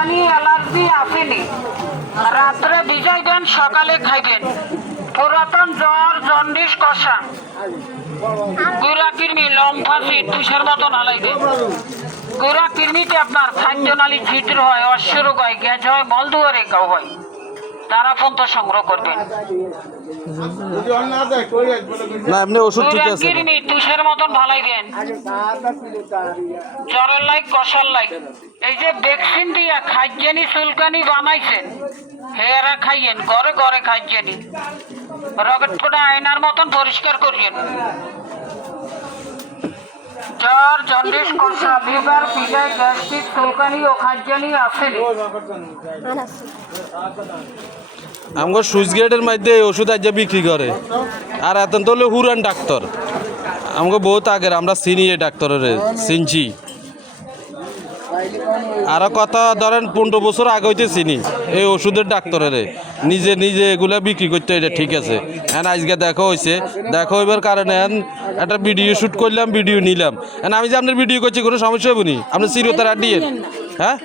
চুলকানি অ্যালার্জি আসেনি, রাত্রে ভিজাইবেন, সকালে খাইবেন। পুরাতন জ্বর, জন্ডিস, কষা, গুড়া কৃমি, লম্ফাসি, তুষের মতন হালাইবেন। গুড়া কৃমিতে আপনার খাদ্যনালী ছিদ্র হয়, অশ্বরোগ হয়, গ্যাস হয়, মলদুয়ারে গাও হয়, তারা পর্যন্ত সংগ্রহ করবেন। না এমনি ওষুধ ঠিক আছে। কৃমি তুষের মতন ভালাইবেন, জ্বরের লাইক, কষার লাইক। এই যে ভ্যাকসিন দিয়া খাইজেনি চুলকানি বানাইছেন, হেয়ারা খাইয়েন, ঘরে ঘরে খাইজেনি, রকেট ফোটা আয়নার মতন পরিষ্কার করিয়েন। জ্বর, জন্ডিস, কষা, লিভার, পিলাই, গ্যাস্ট্রিক, চুলকানি ও খাইজেনি আসেনি। আমার সুইচ গেটের মধ্যে এই ওষুধ আজ বিক্রি করে, আর এখন তো হলো হুরান ডাক্তার। আমাকে বহুত আগের, আমরা চিনি এই ডাক্তারের, চিনছি। আরও কথা ধরেন 15 বছর আগে হইতে চিনি এই ওষুধের ডাক্তারের, নিজে নিজে এগুলা বিক্রি করতে, এটা ঠিক আছে। এখন আজকে দেখা হয়েছে, দেখা হইবার কারণে একটা ভিডিও শ্যুট করলাম, ভিডিও নিলাম। এখন আমি যে আপনার ভিডিও করছি কোনো সমস্যা হইব নি? আপনি চিরতা দিয়ে, হ্যাঁ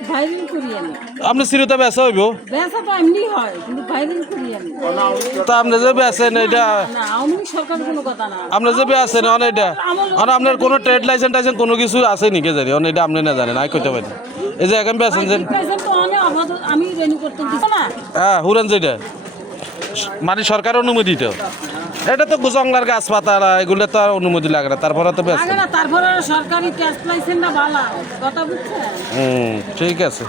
আপনি চিরতা বেচা হইব, তা আপনি যে বেচেন এটা, আপনি যে বেচেন এটা আপনার কোনো ট্রেড লাইসেন্স টাইসেন্স কোনো কিছু আছে নাকি জানি এটা আপনি না জানেন, আমি কইতে পারি। এই যে এখন বেচেন যে, হ্যাঁ হুরান যেটা মানে সরকার অনুমোদিত, এটা তো জঙ্গলার গাছপাতা এগুলো তো আর অনুমতি লাগে না, তারপরে তো বেশ ঠিক আছে।